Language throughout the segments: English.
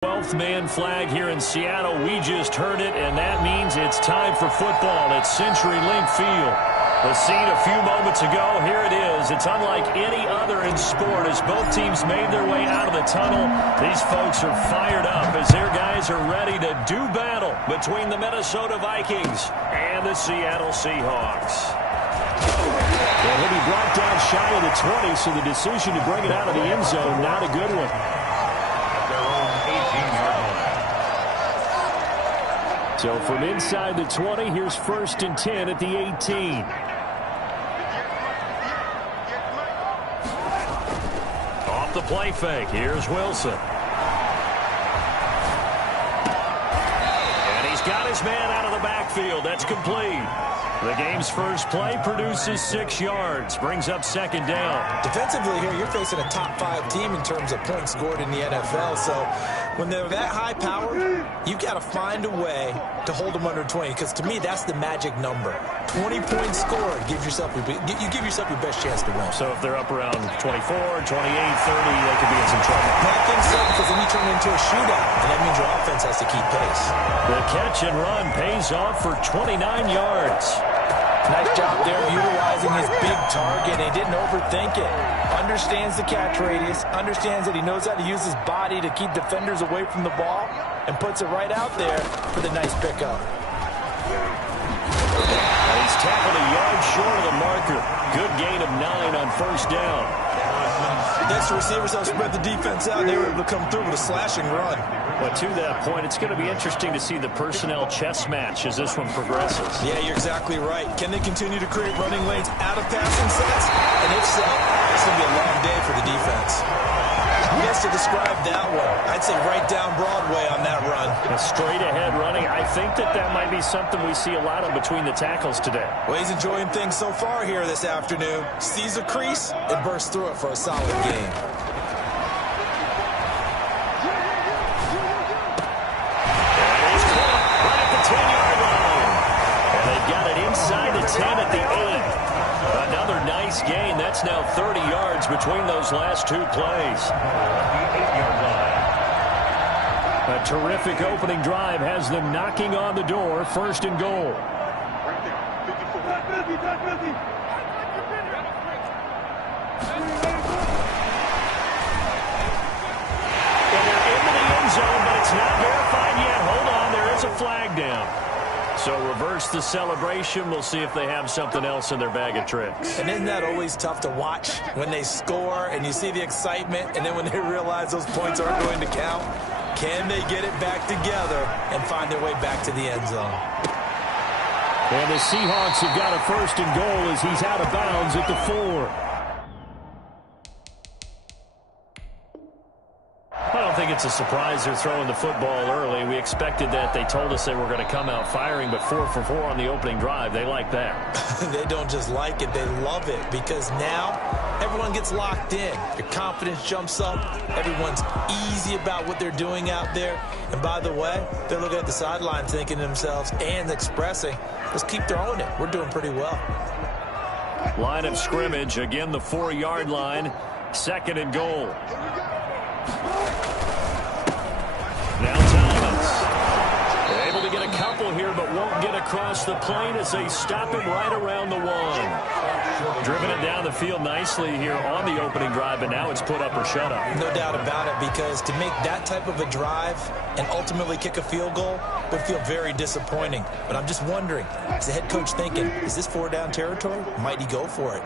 12th man flag here in Seattle. We just heard it, and that means it's time for football at CenturyLink Field. The scene a few moments ago, here it is. It's unlike any other in sport as both teams made their way out of the tunnel. These folks are fired up as their guys are ready to do battle between the Minnesota Vikings and the Seattle Seahawks. Well, he'll be brought down shy of the 20, so the decision to bring it out of the end zone, not a good one. So from inside the 20, here's 1st and 10 at the 18. Off the play fake, here's Wilson. And he's got his man out of the backfield. That's complete. The game's first play produces 6 yards, brings up 2nd down. Defensively here, you're facing a top 5 team in terms of points scored in the NFL. So when they're that high powered, you've got to find a way to hold them under 20. Because to me, that's the magic number. 20 points scored gives yourself you give yourself your best chance to win. So if they're up around 24, 28, 30, they could be in some trouble. I think so, because then you turn it into a shootout, and that means your offense has to keep pace. The catch and run pays off for 29 yards. Nice job there of utilizing his big target. He didn't overthink it. Understands the catch radius. Understands that he knows how to use his body to keep defenders away from the ball. And puts it right out there for the nice pickup. And he's tackled a yard short of the marker. Good gain of 9 on 1st down. Next, receivers help spread the defense out. They were able to come through with a slashing run. But to that point, it's going to be interesting to see the personnel chess match as this one progresses. Yeah, you're exactly right. Can they continue to create running lanes out of passing sets? And if so, it's going to be a long day for the defense. Yes, to describe that one, I'd say right down Broadway on that run. A straight ahead running. I think that might be something we see a lot of between the tackles today. Well, he's enjoying things so far here this afternoon. Sees a crease and bursts through it for a solid game. Inside the 10 at the 8. Another nice gain. That's now 30 yards between those last 2 plays. A terrific opening drive has them knocking on the door. 1st and goal. And they're into the end zone, but it's not verified yet. Hold on, there is a flag down. So reverse the celebration. We'll see if they have something else in their bag of tricks. And isn't that always tough to watch when they score and you see the excitement, and then when they realize those points aren't going to count? Can they get it back together and find their way back to the end zone? And the Seahawks have got a 1st and goal as he's out of bounds at the 4. I don't think it's a surprise they're throwing the football early. We expected that. They told us they were going to come out firing, but 4 for 4 on the opening drive. They like that. They don't just like it, they love it, because now everyone gets locked in. Your confidence jumps up. Everyone's easy about what they're doing out there. And by the way, they're looking at the sideline thinking to themselves and expressing, let's keep throwing it. We're doing pretty well. Line of scrimmage, again the 4-yard line. 2nd and goal. Now Thomas. They're able to get a couple here, but won't get across the plane as they stop him right around the 1. Driven it down the field nicely here on the opening drive, but now it's put up or shut up. No doubt about it, because to make that type of a drive and ultimately kick a field goal would feel very disappointing. But I'm just wondering, is the head coach thinking, is this 4-down territory? Might he go for it?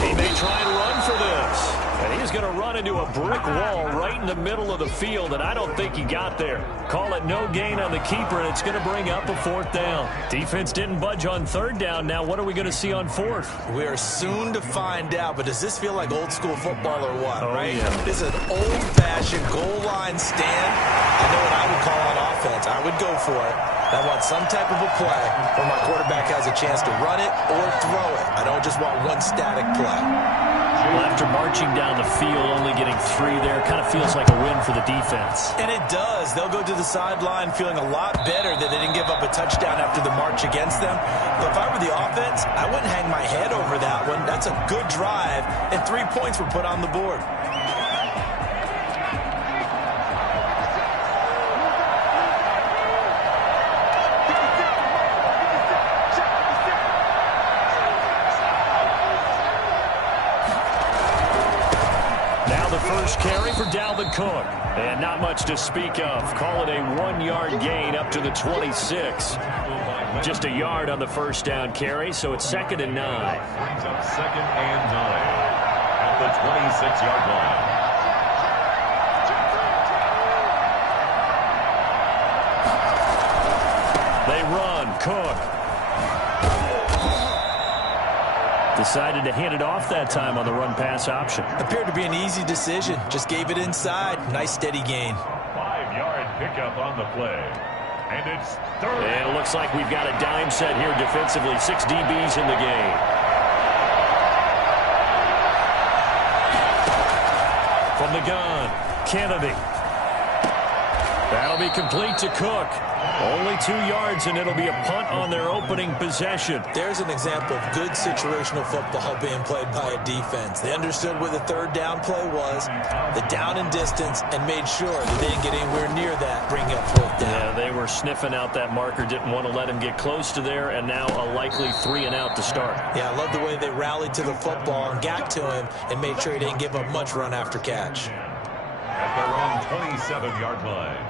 He may try and run for this. And he's going to run into a brick wall right in the middle of the field, and I don't think he got there. Call it no gain on the keeper, and it's going to bring up a 4th down. Defense didn't budge on 3rd down. Now what are we going to see on 4th? We are soon to find out, but does this feel like old school football or what, right? Yeah. This is an old-fashioned goal line stand. I know what I would call on offense. I would go for it. I want some type of a play where my quarterback has a chance to run it or throw it. I don't just want one static play. Left after marching down the field, only getting 3 there. Kind of feels like a win for the defense. And it does. They'll go to the sideline feeling a lot better that they didn't give up a touchdown after the march against them. But if I were the offense, I wouldn't hang my head over that one. That's a good drive, and 3 points were put on the board. First carry for Dalvin Cook. And not much to speak of. Call it a 1-yard gain up to the 26. Just a yard on the first down carry, so it's 2nd and 9. Brings up 2nd and 9 at the 26-yard line. They run. Cook. Decided to hand it off that time on the run-pass option. Appeared to be an easy decision. Just gave it inside. Nice steady gain. 5-yard pickup on the play. And it's 3rd. And it looks like we've got a dime set here defensively. 6 DBs in the game. From the gun, Kennedy. That'll be complete to Cook. Only 2 yards, and it'll be a punt on their opening possession. There's an example of good situational football being played by a defense. They understood where the 3rd down play was, the down and distance, and made sure that they didn't get anywhere near that, bringing up 4th down. Yeah, they were sniffing out that marker, didn't want to let him get close to there, and now a likely 3 and out to start. Yeah, I love the way they rallied to the football and got to him and made sure he didn't give up much run after catch. At their own 27-yard line.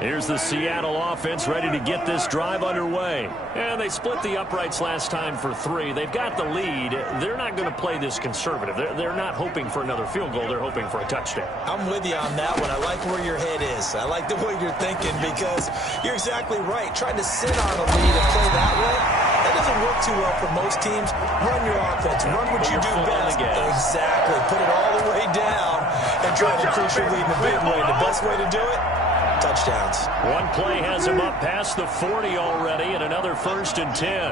Here's the Seattle offense ready to get this drive underway. And they split the uprights last time for 3. They've got the lead. They're not going to play this conservative. They're not hoping for another field goal. They're hoping for a touchdown. I'm with you on that one. I like where your head is. I like the way you're thinking because you're exactly right. Trying to sit on a lead and play that way, that doesn't work too well for most teams. Run your offense. Run what you do best. Exactly. Put it all the way down and try to increase your lead in a big way. The best way to do it? Touchdowns. One play has him up past the 40 already, and another 1st and 10.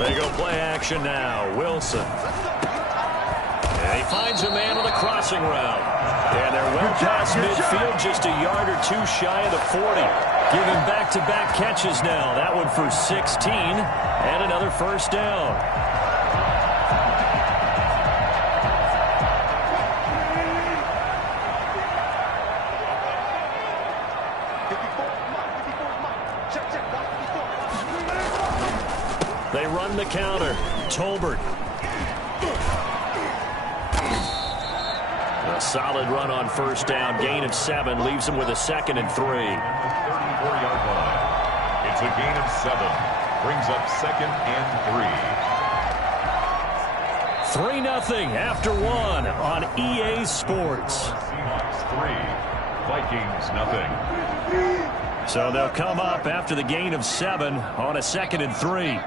They go play action now. Wilson. And he finds a man on the crossing route. And they're well past midfield, just a yard or 2 shy of the 40. Giving back-to-back catches now. That one for 16, and another 1st down. They run the counter. Tolbert. A solid run on 1st down. Gain of 7. Leaves them with a 2nd and 3. 34-yard line. It's a gain of 7. Brings up 2nd and 3. 3-0 after 1 on EA Sports. Seahawks 3. Vikings nothing. So they'll come up after the gain of 7 on a 2nd and 3.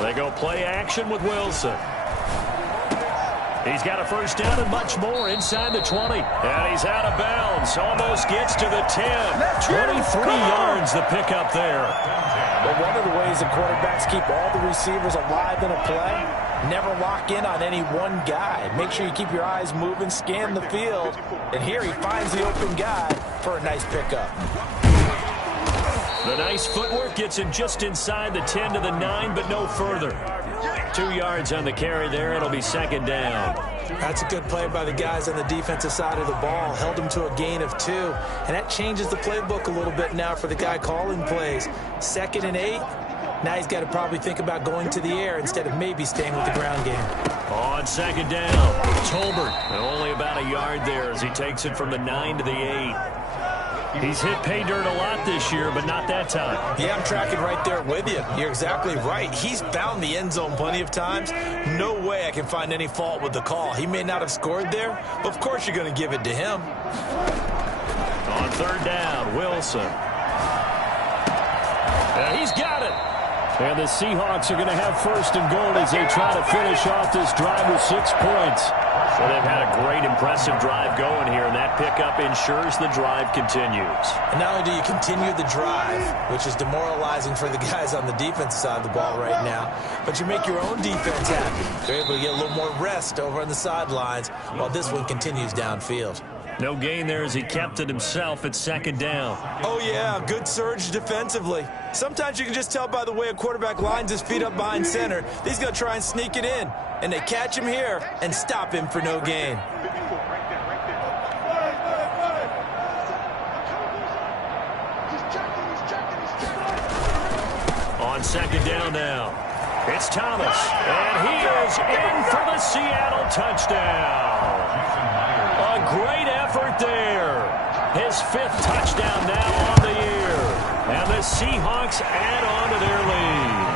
They go play action with Wilson. He's got a 1st down and much more inside the 20. And he's out of bounds. Almost gets to the 10. 23 yards the pickup there. Well, one of the ways the quarterbacks keep all the receivers alive in a play, never lock in on any one guy. Make sure you keep your eyes moving, scan the field. And here he finds the open guy for a nice pickup. The nice footwork gets him just inside the 10 to the 9, but no further. 2 yards on the carry there. It'll be 2nd down. That's a good play by the guys on the defensive side of the ball. Held him to a gain of 2. And that changes the playbook a little bit now for the guy calling plays. 2nd and 8. Now he's got to probably think about going to the air instead of maybe staying with the ground game. On 2nd down, Tolbert. Only about a yard there as he takes it from the 9 to the 8. He's hit pay dirt a lot this year, but not that time. Yeah, I'm tracking right there with you. You're exactly right. He's found the end zone plenty of times. No way I can find any fault with the call. He may not have scored there, but of course you're going to give it to him. On 3rd down, Wilson. He's got it. And the Seahawks are going to have first and goal as they try to finish off this drive with 6 points. So they've had a great, impressive drive going here, and that pickup ensures the drive continues. And not only do you continue the drive, which is demoralizing for the guys on the defense side of the ball right now, but you make your own defense happy. They're able to get a little more rest over on the sidelines while this one continues downfield. No gain there as he kept it himself at second down. Oh, yeah, good surge defensively. Sometimes you can just tell by the way a quarterback lines his feet up behind center. He's going to try and sneak it in. And they catch him here and stop him for no gain. On second down now, it's Thomas. And he is in for the Seattle touchdown. A great effort there. His 5th touchdown now on the year. And the Seahawks add on to their lead.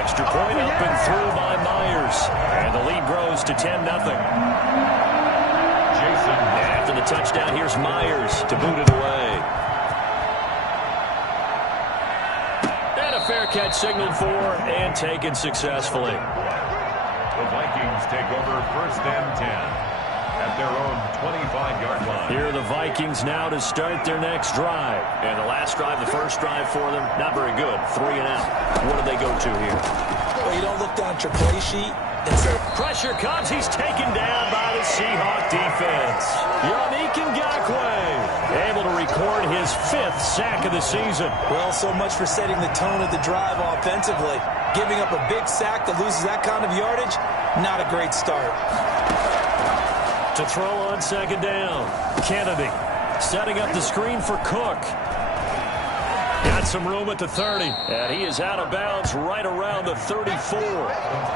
Extra point up and through by Myers. And the lead grows to 10-0. After the touchdown, here's Myers to boot it away. And a fair catch signaled for and taken successfully. The Vikings take over first and 10. At their own 25-yard line. Here are the Vikings now to start their next drive. And the last drive, the first drive for them, not very good. 3 and out. What do they go to here? Well, you don't look down at your play sheet and say, pressure comes. He's taken down by the Seahawk defense. Yannick Ngakoue able to record his 5th sack of the season. Well, so much for setting the tone of the drive offensively. Giving up a big sack that loses that kind of yardage, not a great start. To throw on second down. Kennedy setting up the screen for Cook. Got some room at the 30. And he is out of bounds right around the 34.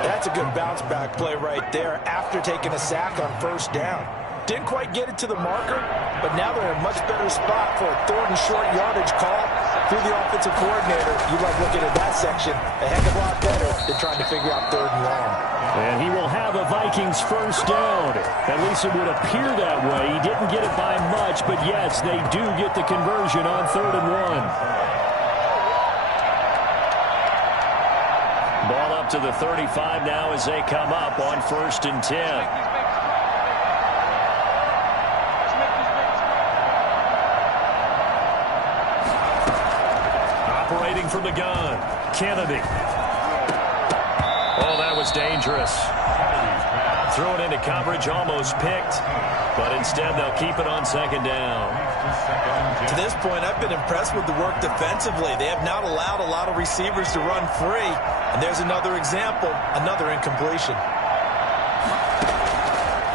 That's a good bounce back play right there after taking a sack on first down. Didn't quite get it to the marker, but now they're in a much better spot for a 3rd and short yardage call through the offensive coordinator. You like looking at that section a heck of a lot better than trying to figure out 3rd and long. And he will have a Vikings first down. At least it would appear that way. He didn't get it by much, but yes, they do get the conversion on 3rd and 1. Ball up to the 35 now as they come up on 1st and 10. Operating from the gun, Kennedy. Oh, that was dangerous. Thrown into coverage, almost picked. But instead, they'll keep it on second down. To this point, I've been impressed with the work defensively. They have not allowed a lot of receivers to run free. And there's another example, another incompletion.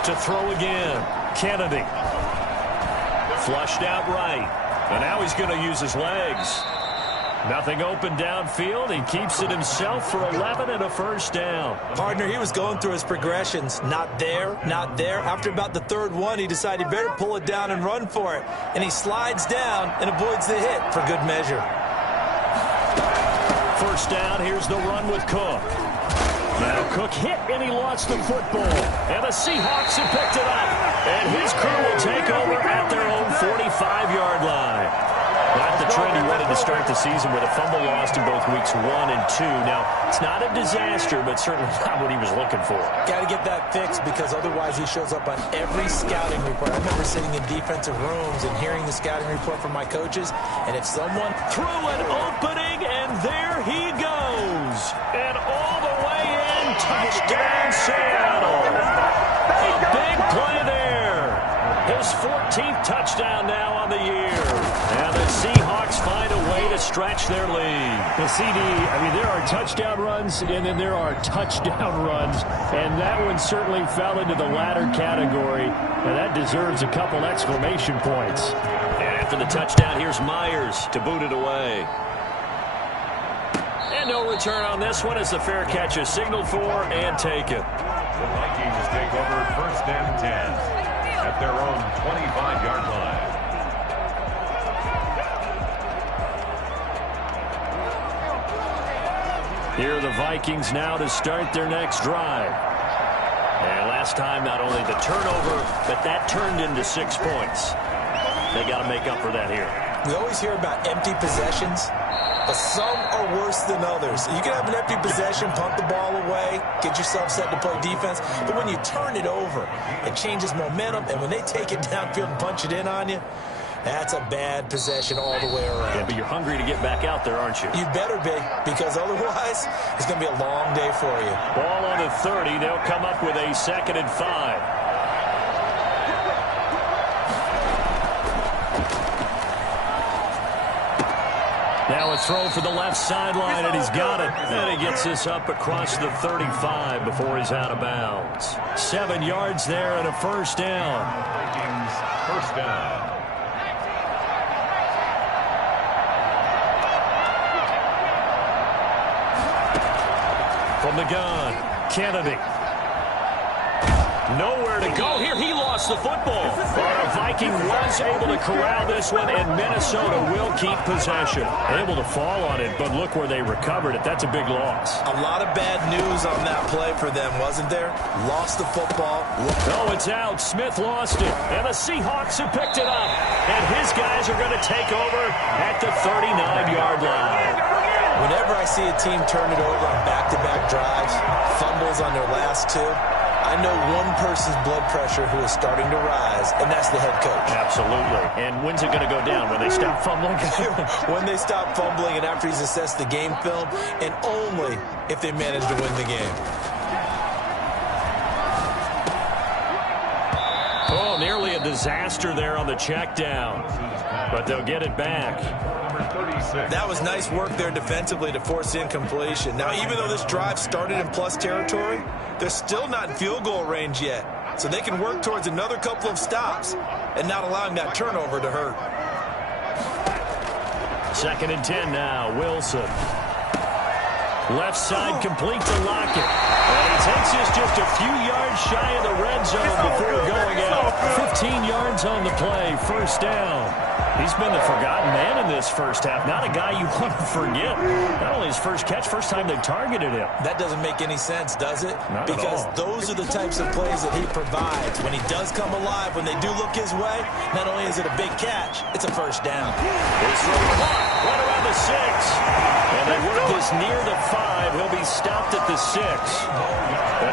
To throw again, Kennedy. Flushed out right. And now he's going to use his legs. Nothing open downfield. He keeps it himself for 11 and a first down. Partner, he was going through his progressions. Not there, not there. After about the 3rd one, he decided he better pull it down and run for it. And he slides down and avoids the hit for good measure. First down, here's the run with Cook. Now Cook hit and he lost the football. And the Seahawks have picked it up. And his crew will take over at their own 45-yard line. Not the trend he wanted to start the season with a fumble lost in both weeks 1 and 2. Now, it's not a disaster, but certainly not what he was looking for. Got to get that fixed because otherwise he shows up on every scouting report. I remember sitting in defensive rooms and hearing the scouting report from my coaches, and if someone threw an opening, and there he goes. And all the way in, touchdown Seattle. A big play there. His 14th touchdown now on the year. And the Seahawks find a way to stretch their lead. The CD, I mean, there are touchdown runs, and then there are touchdown runs. And that one certainly fell into the latter category. And that deserves a couple exclamation points. And after the touchdown, here's Myers to boot it away. And no return on this one as the fair catch is signaled for and taken. The Vikings take over first and 10 at their own 25-yard line. Here are the Vikings now to start their next drive. And last time, not only the turnover, but that turned into 6 points. They got to make up for that here. We always hear about empty possessions. but some are worse than others. You can have an empty possession, punt the ball away, get yourself set to play defense, but when you turn it over, it changes momentum, and when they take it downfield and punch it in on you, that's a bad possession all the way around. Yeah, but you're hungry to get back out there, aren't you? You better be, because otherwise, it's going to be a long day for you. Ball on the 30. They'll come up with a 2nd and 5. Now a throw for the left sideline, and he's got it. And he gets this up across the 35 before he's out of bounds. 7 yards there and a first down. Vikings first down. From the gun, Kennedy. Nowhere to go here. He lost the football. But a Viking was able to corral this one, and Minnesota will keep possession. Able to fall on it, but look where they recovered it. That's a big loss. A lot of bad news on that play for them, wasn't there? Lost the football. No, it's out. Smith lost it, and the Seahawks have picked it up. And his guys are going to take over at the 39-yard line. Whenever I see a team turn it over on back-to-back drives, fumbles on their last 2, I know one person's blood pressure who is starting to rise, and that's the head coach. Absolutely. And when's it going to go down? When they stop fumbling? When they stop fumbling and after he's assessed the game film, and only if they manage to win the game. Oh, nearly a disaster there on the check down. But they'll get it back. That was nice work there defensively to force incompletion. Now, even though this drive started in plus territory, they're still not in field goal range yet. So they can work towards another couple of stops and not allowing that turnover to hurt. 2nd and 10 now. Wilson. Left side complete to Lockett. And he takes us just a few yards shy of the red zone before going out. 15 yards on the play. First down. He's been the forgotten man in this first half. Not a guy you want to forget. Not only his first catch, first time they targeted him. That doesn't make any sense, does it? Not because at all. Those are the types of plays that he provides. When he does come alive, when they do look his way, not only is it a big catch, it's a first down. He's right around the 6. And they work this near the 5. He'll be stopped at the 6.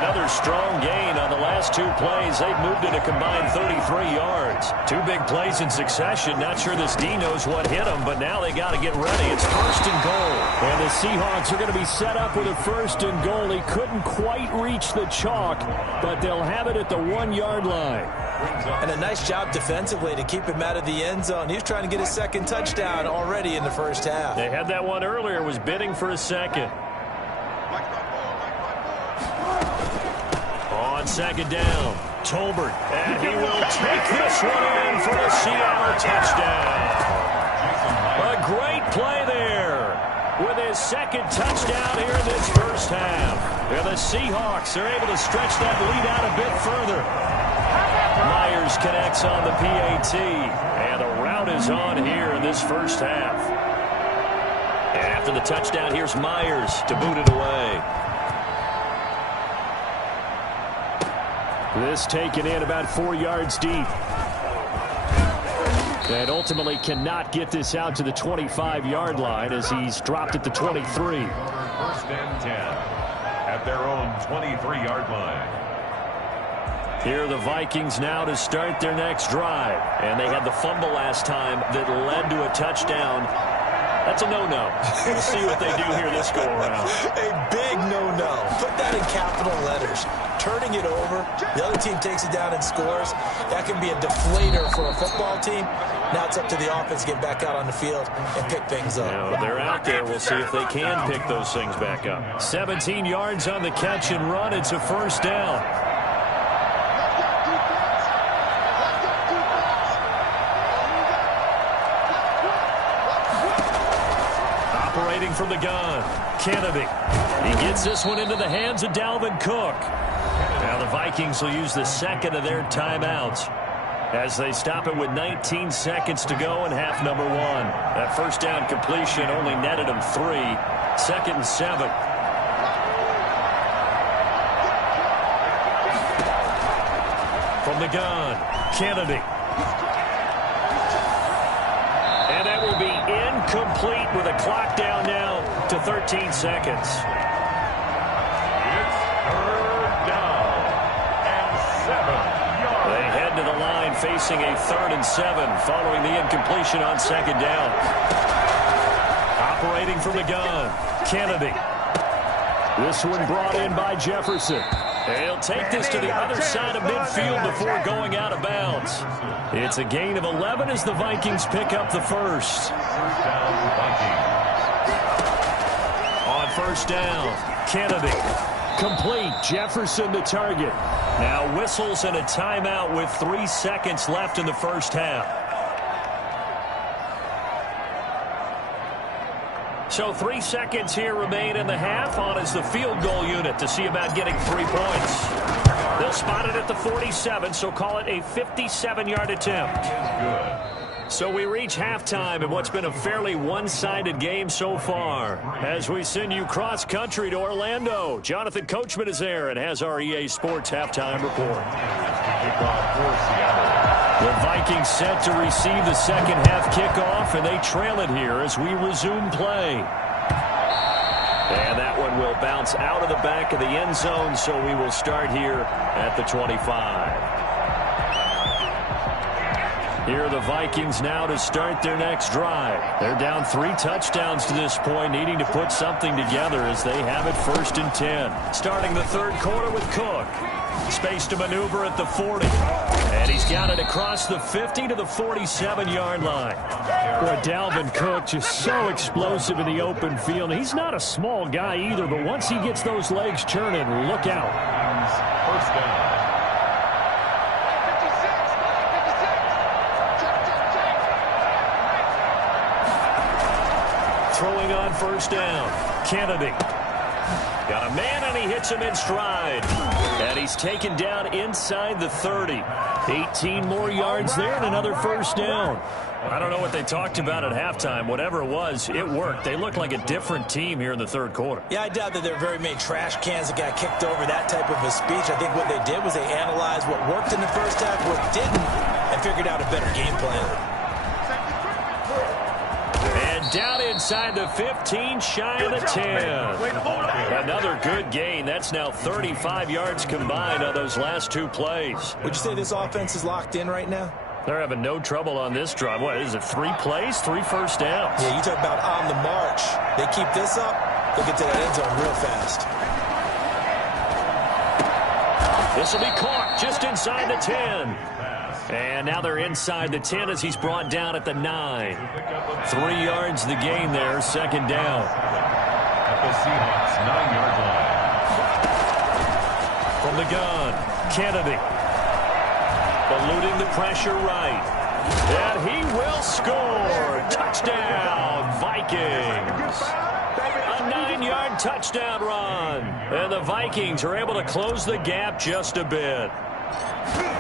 Another strong gain on the last 2 plays. They've moved it a combined 33 yards. 2 big plays in succession. Not sure this D knows what hit them, but now they got to get ready. It's 1st and goal. And the Seahawks are going to be set up with a 1st and goal. He couldn't quite reach the chalk, but they'll have it at the 1-yard line. And a nice job defensively to keep him out of the end zone. He was trying to get his 2nd touchdown already in the first half. They had that one earlier, was bidding for a 2nd. On 2nd down, Tolbert, and he will take this one in for a Seattle touchdown. A great play there with his 2nd touchdown here in this first half. And the Seahawks are able to stretch that lead out a bit further. Myers connects on the PAT, and the route is on here in this first half. And after the touchdown, here's Myers to boot it away. This taken in about 4 yards deep. And ultimately cannot get this out to the 25-yard line as he's dropped at the 23. 1st and 10 at their own 23-yard line. Here are the Vikings now to start their next drive. And they had the fumble last time that led to a touchdown. That's a no-no. We'll see what they do here this go-around. A big no-no. Put that in capital letters. Turning it over, the other team takes it down and scores. That can be a deflator for a football team. Now it's up to the offense to get back out on the field and pick things up. Now, they're out there. We'll see if they can pick those things back up. 17 yards on the catch and run. It's a first down. Operating from the gun, Kennedy. He gets this one into the hands of Dalvin Cook. Now the Vikings will use the 2nd of their timeouts as they stop it with 19 seconds to go in half number 1. That first down completion only netted them 3. 2nd and 7. From the gun, Kennedy. And that will be incomplete with a clock down now to 13 seconds. It's third down and 7 yards. They head to the line facing a 3rd and 7 following the incompletion on 2nd down. Operating from the gun, Kennedy. This one brought in by Jefferson. He'll take this to the other side of midfield before going out of bounds. It's a gain of 11 as the Vikings pick up the first. First down, Vikings. On 1st down, Kennedy. Complete. Jefferson the target. Now whistles and a timeout with 3 seconds left in the first half. So 3 seconds here remain in the half. On is the field goal unit to see about getting 3 points. They'll spot it at the 47, so call it a 57-yard attempt. So we reach halftime in what's been a fairly one-sided game so far. As we send you cross-country to Orlando, Jonathan Coachman is there and has our EA Sports halftime report. The Vikings set to receive the second half kickoff, and they trail it here as we resume play. And that one will bounce out of the back of the end zone, so we will start here at the 25. Here are the Vikings now to start their next drive. They're down 3 touchdowns to this point, needing to put something together as they have it 1st and 10. Starting the 3rd quarter with Cook. Space to maneuver at the 40. And he's got it across the 50 to the 47-yard line. Boy, Dalvin Cook just so explosive in the open field. He's not a small guy either, but once he gets those legs churning, look out. First down. Throwing on 1st down, Kennedy. Got a man, and he hits him in stride. And he's taken down inside the 30. 18 more yards there and another 1st down. I don't know what they talked about at halftime. Whatever it was, it worked. They look like a different team here in the 3rd quarter. Yeah, I doubt that there are very many trash cans that got kicked over that type of a speech. I think what they did was they analyzed what worked in the first half, what didn't, and figured out a better game plan. Down inside the 15, shy of the 10. Another good gain. That's now 35 yards combined on those last 2 plays. Would you say this offense is locked in right now? They're having no trouble on this drive. What is it, 3 plays, 3 first downs? Yeah, you talk about on the march. They keep this up, they'll get to that end zone real fast. This will be caught just inside the 10. And now they're inside the 10 as he's brought down at the 9. 3 yards the gain there, 2nd down. At the Seahawks 9-yard line. From the gun, Kennedy. Eluding the pressure right. And he will score. Touchdown, Vikings. A 9-yard touchdown run. And the Vikings are able to close the gap just a bit.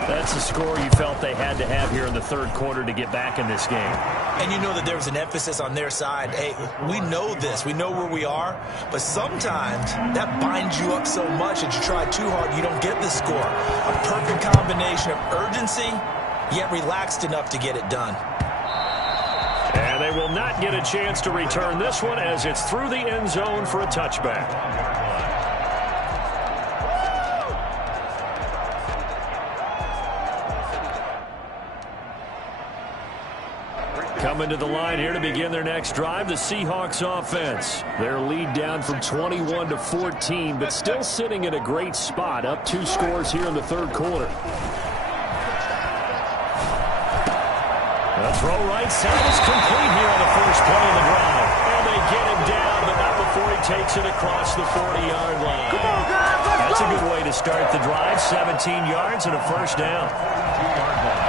That's the score you felt they had to have here in the 3rd quarter to get back in this game. And you know that there was an emphasis on their side. Hey, we know this. We know where we are. But sometimes that binds you up so much that you try too hard, you don't get the score. A perfect combination of urgency, yet relaxed enough to get it done. And they will not get a chance to return this one as it's through the end zone for a touchback. Coming to the line here to begin their next drive, the Seahawks offense. Their lead down from 21 to 14, but still sitting in a great spot, up 2 scores here in the 3rd quarter. The throw right side is complete here on the first play of the drive. And they get him down, but not before he takes it across the 40-yard line. That's a good way to start the drive, 17 yards and a 1st down. 2-yard line.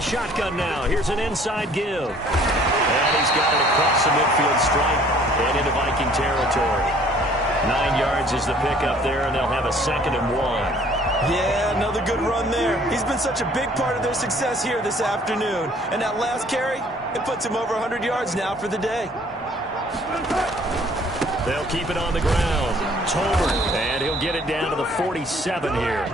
Shotgun now. Here's an inside give. And he's got it across the midfield stripe and into Viking territory. 9 yards is the pickup there, and they'll have a 2nd and 1. Yeah, another good run there. He's been such a big part of their success here this afternoon. And that last carry, it puts him over 100 yards now for the day. They'll keep it on the ground. Tolbert, and he'll get it down to the 47 here.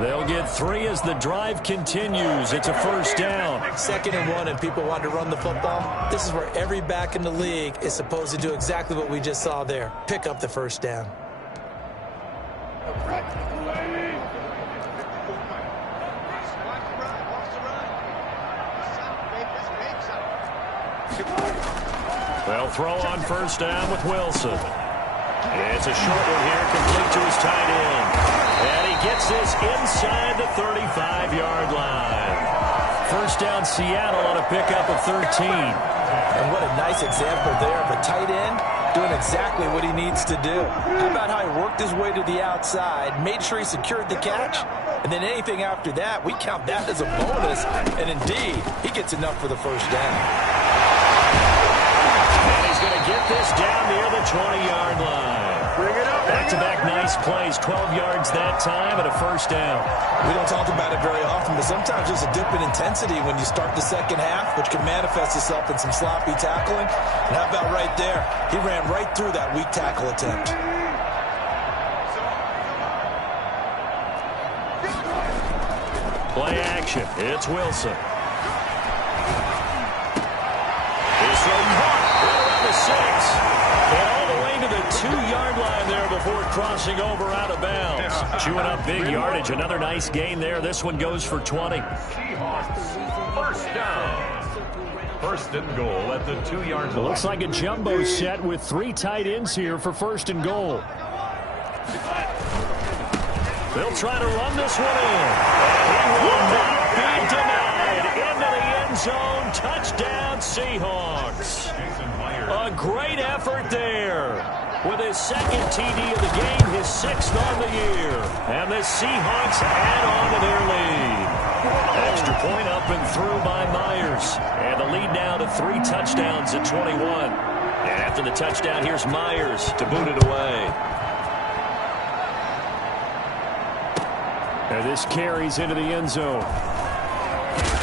They'll get 3 as the drive continues. It's a first down. 2nd and 1, and people want to run the football. This is where every back in the league is supposed to do exactly what we just saw there. Pick up the first down. They'll throw on first down with Wilson. It's a short one here, complete to his tight end. And he gets this inside the 35-yard line. First down Seattle on a pickup of 13. And what a nice example there of a tight end doing exactly what he needs to do. How about how he worked his way to the outside, made sure he secured the catch, and then anything after that, we count that as a bonus. And indeed, he gets enough for the first down. And he's going to get this down near the 20-yard line. Back-to-back nice plays, 12 yards that time and a first down. We don't talk about it very often, but sometimes there's a dip in intensity when you start the second half, which can manifest itself in some sloppy tackling. And how about right there? He ran right through that weak tackle attempt. Play action. It's Wilson. His throw caught right around the 6. And all the way to the 2-yard line there before crossing over out of bounds. Chewing up big yardage. Another nice gain there. This one goes for 20. Seahawks, first down. First and goal at the 2-yard line. Looks like a jumbo set with 3 tight ends here for first and goal. They'll try to run this one in. And he will not be denied. Into the end zone. Touchdown, Seahawks. A great effort there. With his 2nd TD of the game, his 6th on the year. And the Seahawks add on to their lead. Extra point up and through by Myers. And the lead now to 3 touchdowns at 21. And after the touchdown, here's Myers to boot it away. And this carries into the end zone.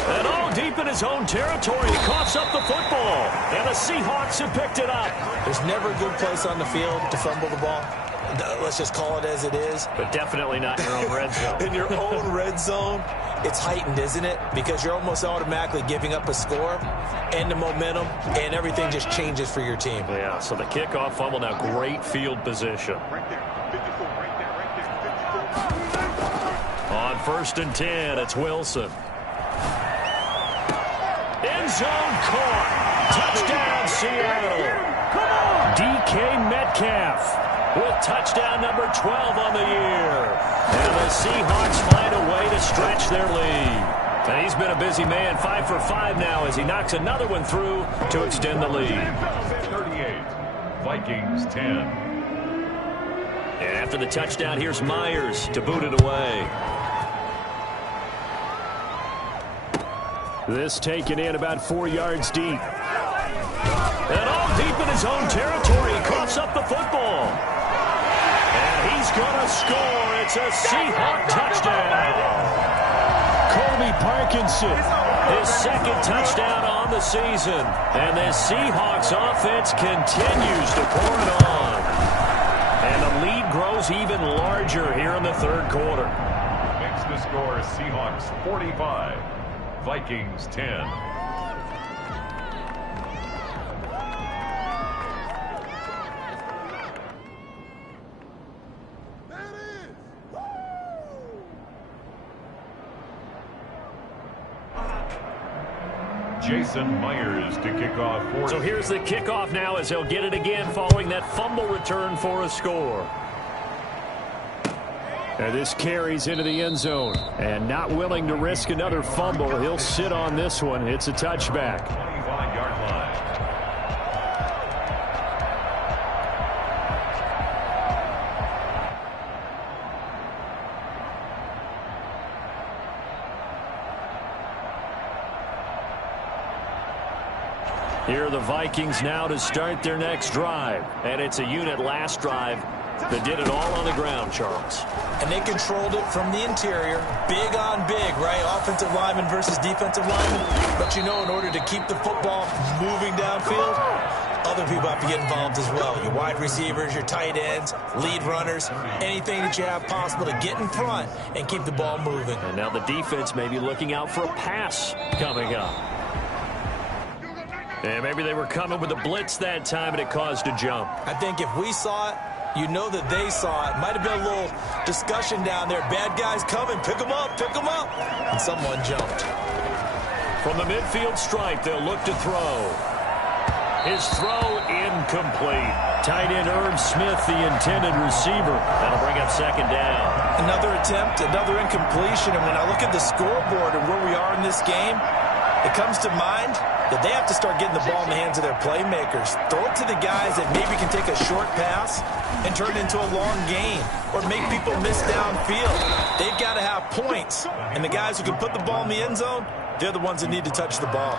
And all deep in his own territory, he coughs up the football. And the Seahawks have picked it up. There's never a good place on the field to fumble the ball. Let's just call it as it is. But definitely not in your own red zone. In your own red zone, it's heightened, isn't it? Because you're almost automatically giving up a score and the momentum, and everything just changes for your team. Yeah, so the kickoff fumble, now great field position. On first and 10, it's Wilson. End zone caught. Touchdown, Seattle. Come on. DK Metcalf with touchdown number 12 on the year. And the Seahawks find a way to stretch their lead. And he's been a busy man, 5 for 5 now as he knocks another one through to extend the lead. 38, Vikings 10. And after the touchdown, here's Myers to boot it away. This taken in about 4 yards deep. And all deep in his own territory, he coughs up the football. And he's going to score. It's a Seahawk touchdown. Colby Parkinson, his 2nd touchdown on the season. And the Seahawks offense continues to pour it on. And the lead grows even larger here in the 3rd quarter. Makes the score Seahawks 45, Vikings 10. Jason Myers to kick off. So here's the kickoff now as he'll get it again following that fumble return for a score. And this carries into the end zone. And not willing to risk another fumble, he'll sit on this one. It's a touchback. 25-yard line. Here are the Vikings now to start their next drive. And it's a unit last drive that did it all on the ground, Charles. And they controlled it from the interior. Big on big, right? Offensive lineman versus defensive lineman. But you know, in order to keep the football moving downfield, other people have to get involved as well. Your wide receivers, your tight ends, lead runners, anything that you have possible to get in front and keep the ball moving. And now the defense may be looking out for a pass coming up. And maybe they were coming with a blitz that time and it caused a jump. I think if we saw it, you know that they saw it. Might have been a little discussion down there. Bad guys coming. Pick them up. Pick them up. And someone jumped. From the midfield stripe, they'll look to throw. His throw incomplete. Tight end Irv Smith, the intended receiver. That'll bring up second down. Another attempt, another incompletion. And when I look at the scoreboard and where we are in this game, it comes to mind that they have to start getting the ball in the hands of their playmakers. Throw it to the guys that maybe can take a short pass and turn it into a long gain or make people miss downfield. They've got to have points. And the guys who can put the ball in the end zone, they're the ones that need to touch the ball.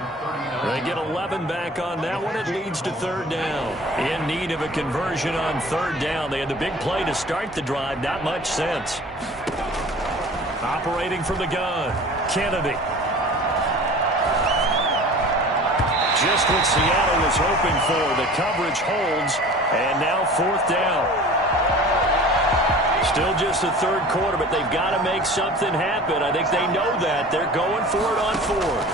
They get 11 back on that one. It leads to third down. In need of a conversion on third down. They had the big play to start the drive. Not much sense. Operating from the gun, Kennedy. Just what Seattle was hoping for. The coverage holds, and now fourth down. Still just the third quarter, but they've got to make something happen. I think they know that. They're going for it on fourth.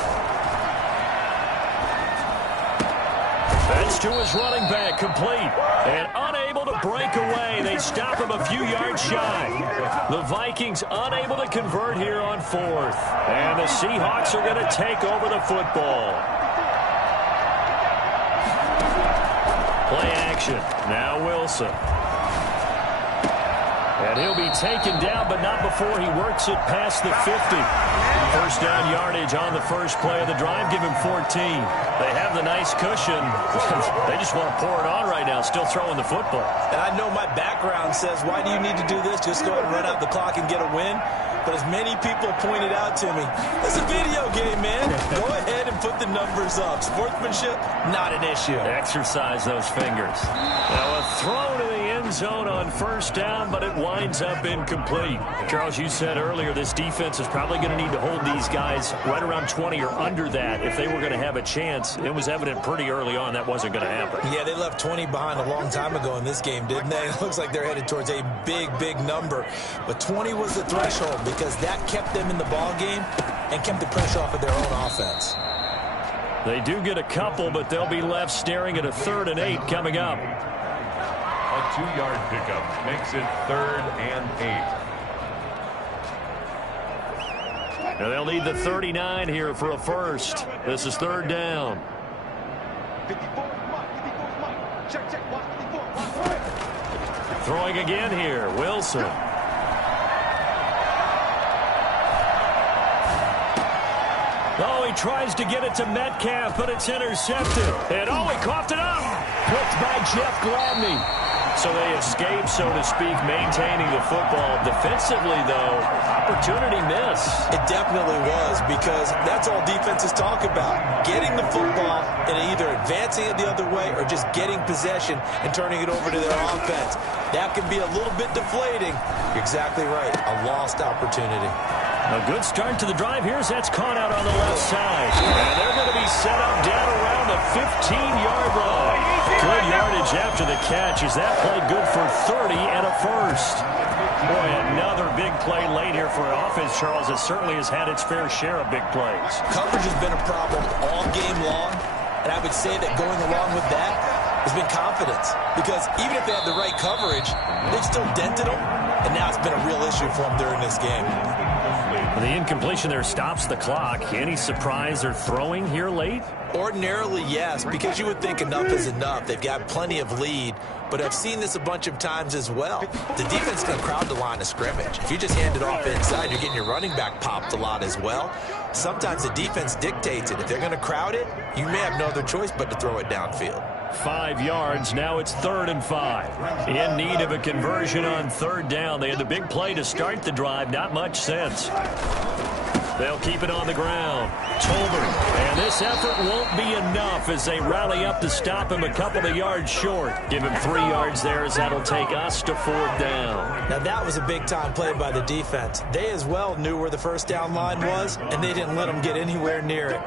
That's to his running back, complete. And unable to break away. They stop him a few yards shy. The Vikings unable to convert here on fourth. And the Seahawks are going to take over the football. Play action. Now Wilson. And he'll be taken down, but not before he works it past the 50. First down yardage on the first play of the drive. Give him 14. They have the nice cushion. They just want to pour it on right now, still throwing the football. And I know my background says, why do you need to do this? Just go ahead and run out the clock and get a win. But as many people pointed out to me, it's a video game, man. Go ahead and put the numbers up. Sportsmanship, not an issue. Exercise those fingers. Now a throw to the end zone on first down, but it winds up incomplete. Charles, you said earlier this defense is probably going to need to hold these guys right around 20 or under that if they were going to have a chance. It was evident pretty early on that wasn't going to happen. Yeah, they left 20 behind a long time ago in this game, didn't they? It looks like they're headed towards a big, big number. But 20 was the threshold because that kept them in the ball game and kept the pressure off of their own offense. They do get a couple, but they'll be left staring at a 3rd and 8 coming up. A 2-yard pickup makes it 3rd and 8. Now they'll need the 39 here for a first. This is third down. Throwing again here, Wilson. Oh, he tries to get it to Metcalf, but it's intercepted. And oh, he coughed it up. Picked by Jeff Gladney. So they escape, so to speak, maintaining the football. Defensively, though, opportunity miss. It definitely was, because that's all defenses talk about. Getting the football and either advancing it the other way or just getting possession and turning it over to their offense. That can be a little bit deflating. You're exactly right. A lost opportunity. A good start to the drive. Here's that's caught out on the left side. And they're going to be set up down around the 15-yard line. Good yardage after the catch. Is that play good for 30 and a first? Boy, another big play late here for offense, Charles. It certainly has had its fair share of big plays. Coverage has been a problem all game long. And I would say that going along with that has been confidence. Because even if they had the right coverage, they've still dented them. And now it's been a real issue for them during this game. The incompletion there stops the clock. Any surprise they're throwing here late? Ordinarily, yes, because you would think enough is enough. They've got plenty of lead, but I've seen this a bunch of times as well. The defense is going to crowd the line of scrimmage. If you just hand it off inside, you're getting your running back popped a lot as well. Sometimes the defense dictates it. If they're going to crowd it, you may have no other choice but to throw it downfield. 5 yards. Now it's 3rd and 5. In need of a conversion on third down. They had the big play to start the drive. Not much sense. They'll keep it on the ground. Tolbert. And this effort won't be enough as they rally up to stop him a couple of yards short. Give him 3 yards there as that'll take us to 4th down. Now that was a big-time play by the defense. They as well knew where the first down line was, and they didn't let them get anywhere near it.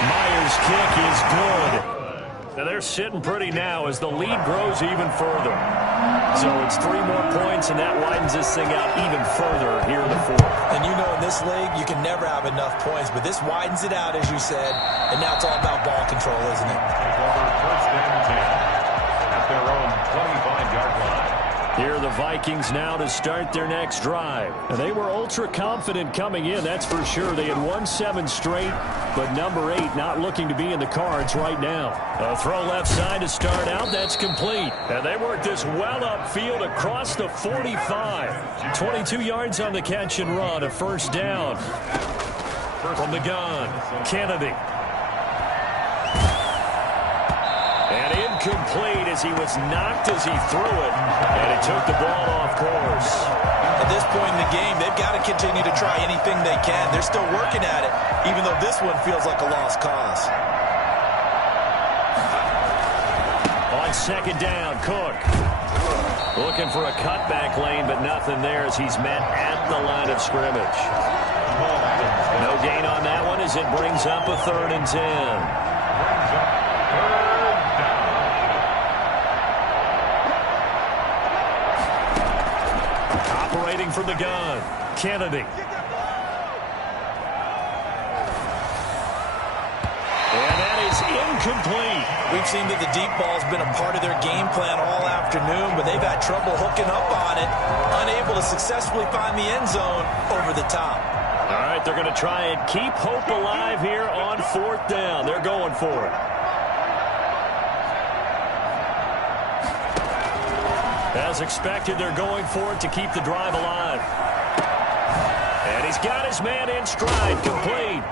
Myers His kick is good. Now they're sitting pretty now as the lead grows even further. So it's 3 more points, and that widens this thing out even further here in the fourth. And you know in this league, you can never have enough points, but this widens it out, as you said, and now it's all about ball control, isn't it? Take over first and 10 at their own 25-yard line. Here are the Vikings now to start their next drive. And they were ultra confident coming in, that's for sure. They had won 7 straight, but number 8 not looking to be in the cards right now. A throw left side to start out, that's complete. And they worked this well upfield across the 45. 22 yards on the catch and run, a first down. From the gun, Kennedy. And incomplete as he was knocked as he threw it. And he took the ball off course. At this point in the game, they've got to continue to try anything they can. They're still working at it, even though this one feels like a lost cause. On second down, Cook. Looking for a cutback lane, but nothing there as he's met at the line of scrimmage. No gain on that one as it brings up a 3rd and 10. Operating from the gun, Kennedy. And that is incomplete. We've seen that the deep ball's been a part of their game plan all afternoon, but they've had trouble hooking up on it, unable to successfully find the end zone over the top. All right, they're going to try and keep hope alive here on 4th down. They're going for it. As expected, they're going for it to keep the drive alive. And he's got his man in stride, complete.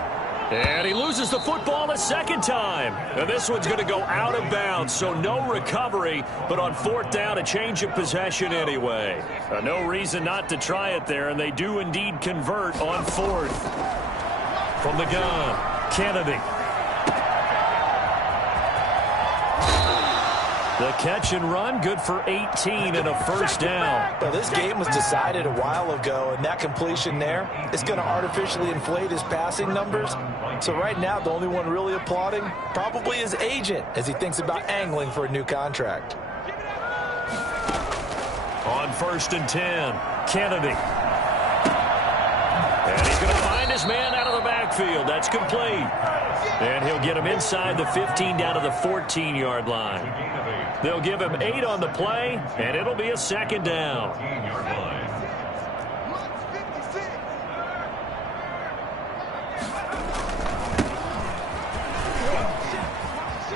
And he loses the football a second time. And this one's going to go out of bounds, so no recovery. But on 4th down, a change of possession anyway. No reason not to try it there, and they do indeed convert on 4th. From the gun, Kennedy. The catch and run, good for 18 and a first down. Well, this game was decided a while ago, and that completion there is going to artificially inflate his passing numbers. So right now, the only one really applauding probably his agent as he thinks about angling for a new contract. On 1st and 10, Kennedy. And he's going to find his man out of the backfield. That's complete. And he'll get him inside the 15 down to the 14-yard line. They'll give him 8 on the play, and it'll be a second down.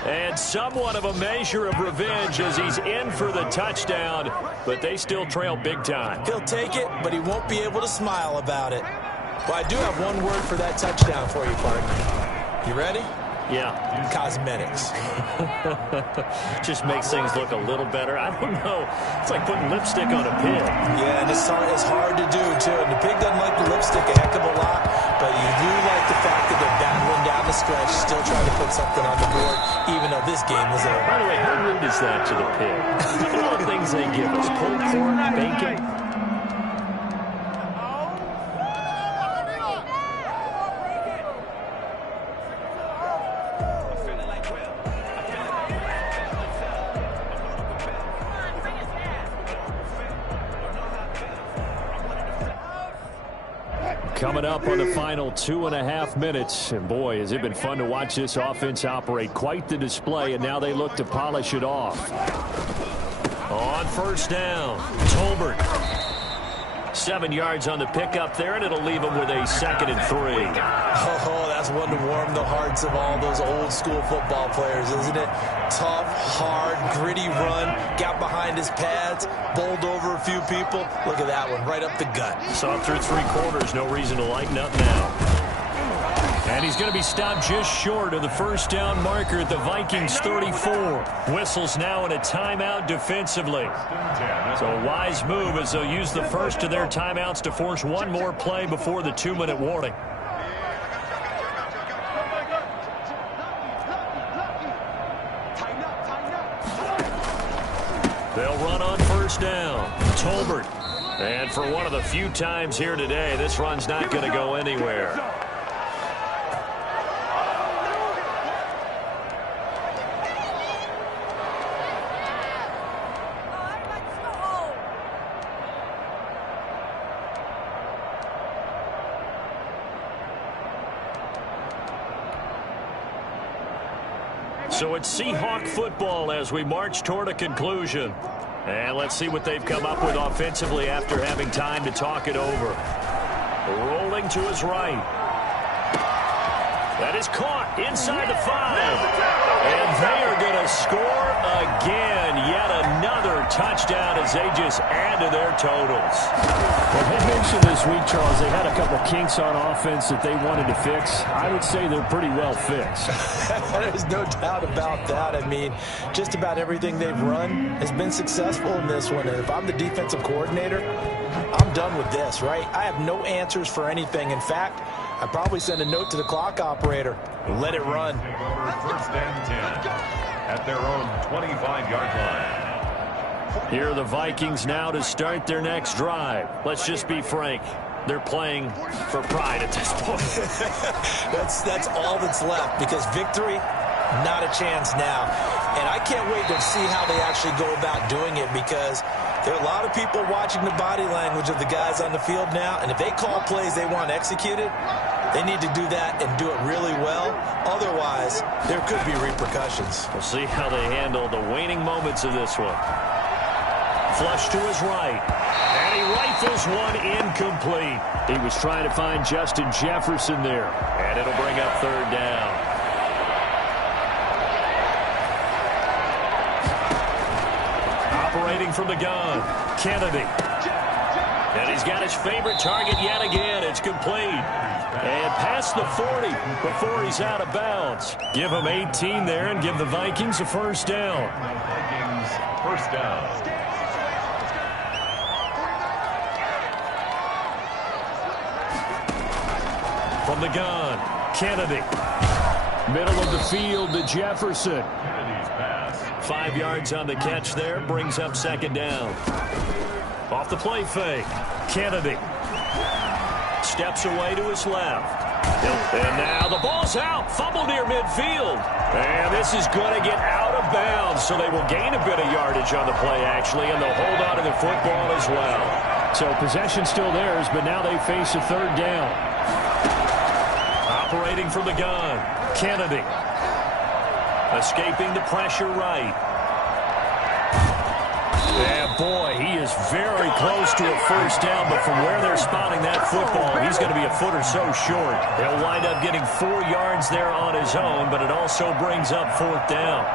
And somewhat of a measure of revenge as he's in for the touchdown, but they still trail big time. He'll take it, but he won't be able to smile about it. Well, I do have one word for that touchdown for you, partner. You ready? Yeah. Cosmetics. Just makes things look a little better. I don't know. It's like putting lipstick on a pig. Yeah, and it's hard to do, too. And the pig doesn't like the lipstick a heck of a lot, but you do like the fact that they're battling down the stretch, still trying to put something on the board, even though this game was over. By the way, how rude is that to the pig? Look at all the things they give us. Pulled pork, bacon. Coming up on the final 2.5 minutes. And boy, has it been fun to watch this offense operate. Quite the display, and now they look to polish it off. On 1st down, Tolbert. 7 yards on the pickup there, and it'll leave them with a 2nd and 3. Oh, that's one to warm the hearts of all those old school football players, isn't it? Tough, hard, gritty run, got behind his pads, bowled over a few people. Look at that one, right up the gut. Saw through 3 quarters, no reason to lighten up now. And he's going to be stopped just short of the first down marker at the Vikings 34. Whistles now in a timeout defensively. So a wise move as they'll use the first of their timeouts to force one more play before the 2-minute warning. They'll run on 1st down. Tolbert. And for one of the few times here today, this run's not going to go anywhere. So it's Seahawk football as we march toward a conclusion. And let's see what they've come up with offensively after having time to talk it over. Rolling to his right. That is caught inside the 5. And they are going to score again. Yet another touchdown as they just add to their totals. Well, they mentioned this week, Charles, they had a couple kinks on offense that they wanted to fix. I would say they're pretty well fixed. There's no doubt about that. I mean, just about everything they've run has been successful in this one. And if I'm the defensive coordinator, I'm done with this, right? I have no answers for anything. In fact, I'd probably send a note to the clock operator and let it run. Take over first and 10 at their own 25-yard line. Here are the Vikings now to start their next drive. Let's just be frank. They're playing for pride at this point. That's all that's left, because victory, not a chance now. And I can't wait to see how they actually go about doing it, because there are a lot of people watching the body language of the guys on the field now, and if they call plays they want executed, they need to do that and do it really well. Otherwise, there could be repercussions. We'll see how they handle the waning moments of this one. Flush to his right. And he rifles one incomplete. He was trying to find Justin Jefferson there. And it'll bring up third down. Operating from the gun, Kennedy. And he's got his favorite target yet again. It's complete. And past the 40 before he's out of bounds. Give him 18 there and give the Vikings a first down. Vikings first down. From the gun, Kennedy. Middle of the field to Jefferson. Kennedy's pass. 5 yards on the catch there, brings up second down. Off the play fake, Kennedy. Steps away to his left. And now the ball's out. Fumble near midfield. And this is going to get out of bounds, so they will gain a bit of yardage on the play, actually, and they'll hold on to the football as well. So possession still theirs, but now they face a third down. Operating from the gun, Kennedy. Escaping the pressure right. Yeah, boy, he is very close to a first down, but from where they're spotting that football, he's going to be a foot or so short. He'll wind up getting 4 yards there on his own, but it also brings up fourth down.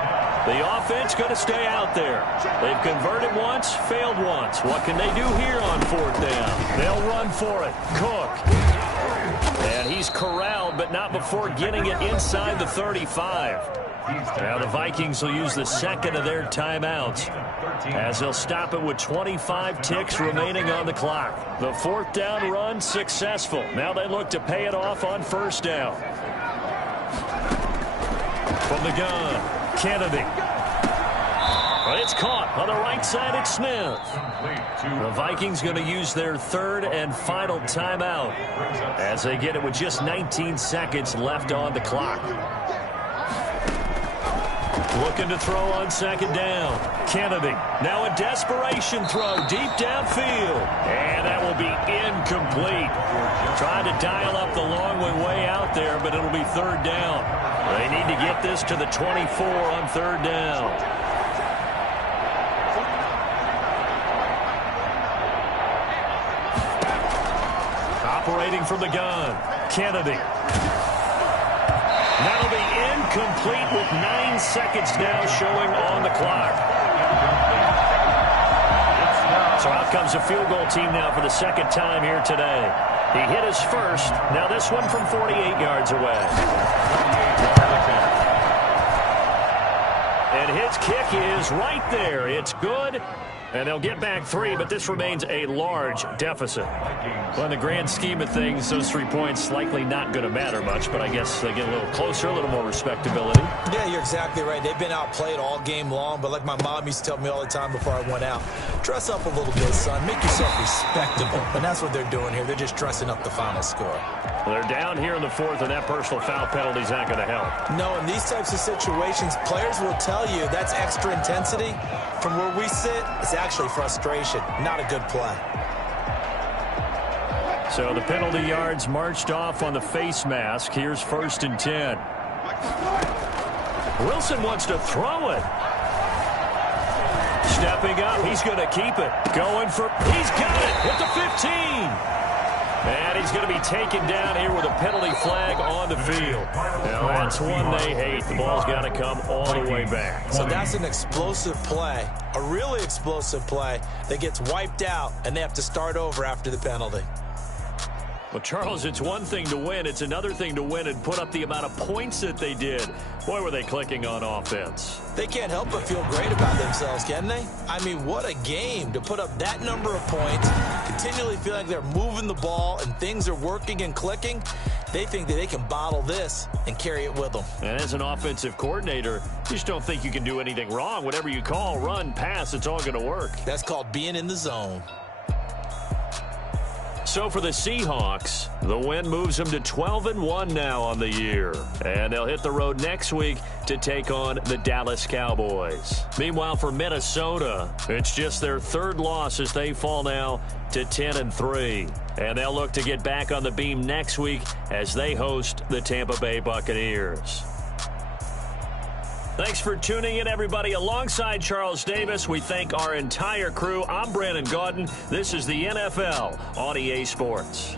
The offense going to stay out there. They've converted once, failed once. What can they do here on fourth down? They'll run for it. Cook. And he's corralled, but not before getting it inside the 35. Now the Vikings will use the second of their timeouts, as they'll stop it with 25 ticks remaining on the clock. The fourth down run successful. Now they look to pay it off on first down. From the gun, Kennedy. But it's caught on the right side at Smith. The Vikings going to use their third and final timeout as they get it with just 19 seconds left on the clock. Looking to throw on second down. Kennedy. Now a desperation throw deep downfield. And that will be incomplete. Trying to dial up the long way out there, but it'll be third down. They need to get this to the 24 on third down. Operating from the gun, Kennedy. That'll be incomplete with 9 seconds now showing on the clock. So out comes the field goal team now for the second time here today. He hit his first. Now this one from 48 yards away. And his kick is right there. It's good. And they'll get back 3, but this remains a large deficit. Well, in the grand scheme of things, those 3 points likely not going to matter much, but I guess they get a little closer, a little more respectability. Yeah, you're exactly right. They've been outplayed all game long, but like my mom used to tell me all the time before I went out, dress up a little bit, son. Make yourself respectable. And that's what they're doing here. They're just dressing up the final score. Well, they're down here in the fourth, and that personal foul penalty is not going to help. No, in these types of situations, players will tell you that's extra intensity. From where we sit, it's actually frustration, not a good play. So the penalty yards marched off on the face mask. Here's first and 10. Wilson wants to throw it. Stepping up, he's going to keep it. He's got it at the 15. And he's going to be taken down here with a penalty flag on the field. Now, that's one they hate. The ball's got to come all the way back. So that's an explosive play, a really explosive play that gets wiped out, and they have to start over after the penalty. Well, Charles, it's one thing to win. It's another thing to win and put up the amount of points that they did. Boy, were they clicking on offense. They can't help but feel great about themselves, can they? I mean, what a game to put up that number of points, continually feel like they're moving the ball and things are working and clicking. They think that they can bottle this and carry it with them. And as an offensive coordinator, you just don't think you can do anything wrong. Whatever you call, run, pass, it's all going to work. That's called being in the zone. So for the Seahawks, the win moves them to 12-1 now on the year. And they'll hit the road next week to take on the Dallas Cowboys. Meanwhile, for Minnesota, it's just their third loss as they fall now to 10-3. And they'll look to get back on the beam next week as they host the Tampa Bay Buccaneers. Thanks for tuning in, everybody. Alongside Charles Davis, we thank our entire crew. I'm Brandon Gaudin. This is the NFL on EA Sports.